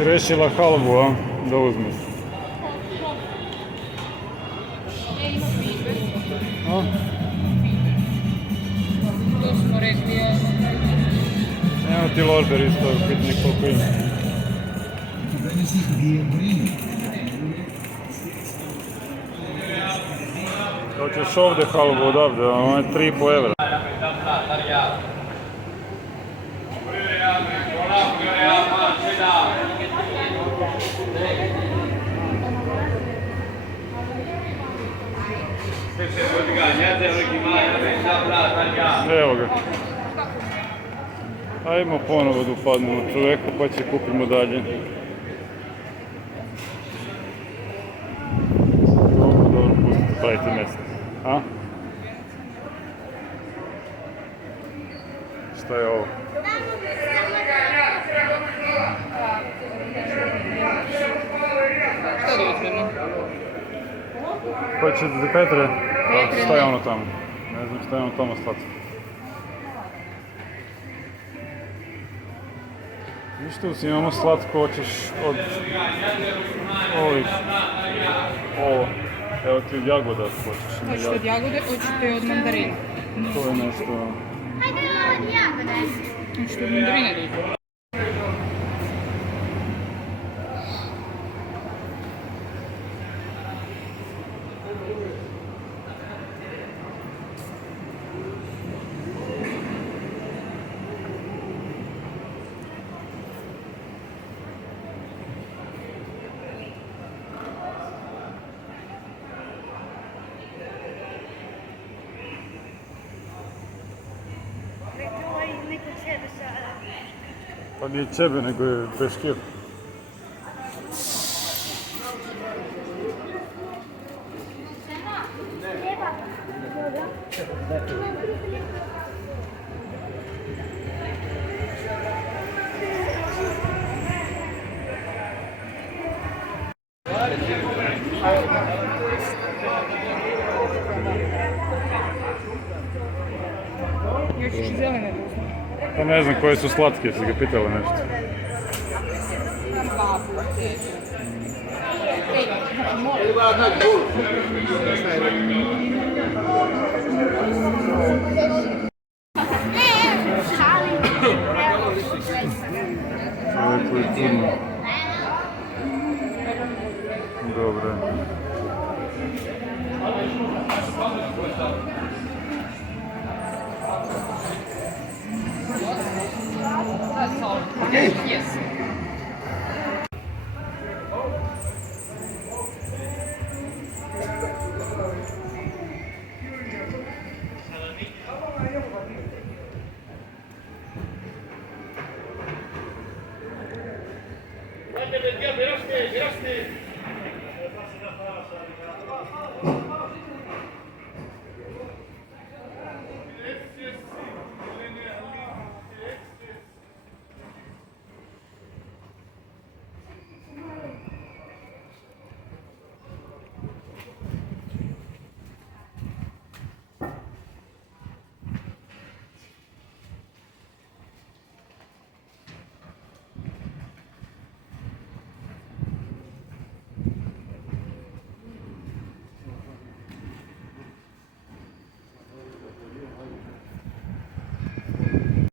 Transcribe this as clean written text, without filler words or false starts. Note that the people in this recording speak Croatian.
si rešila halvu, a? Da uzmeš. A? To smo rekli, Evo ti lorber isto, pitnik koliko ima. Hoćeš ovdje halvu odavde, ono je 3,5 evra. Evo ga. Ajmo ponovo da upadnemo čovjeka pa će kupimo dalje. Dobro, pustite, pravite mjesto. A? Šta je ovo? Što da uzmemo? Hoćete za Petre? Šta je ono tamo? Ne znam šta je ono tamo slatko. Viš tu si imamo slatko, hoćeš od ovih, ovo, evo ti od jagoda hoćeš. Hoćete od jagode, hoćete od mandarina. To je nešto... Hoćete od mandarina da uzmemo. Pa nije ćebe, nego je peškir. Još ćeš zelene da uzmemo. Pa ne znam koje su slatke, si ga pitala nešto. Čovjek koji čudno. Dobre. Yes. Miraste.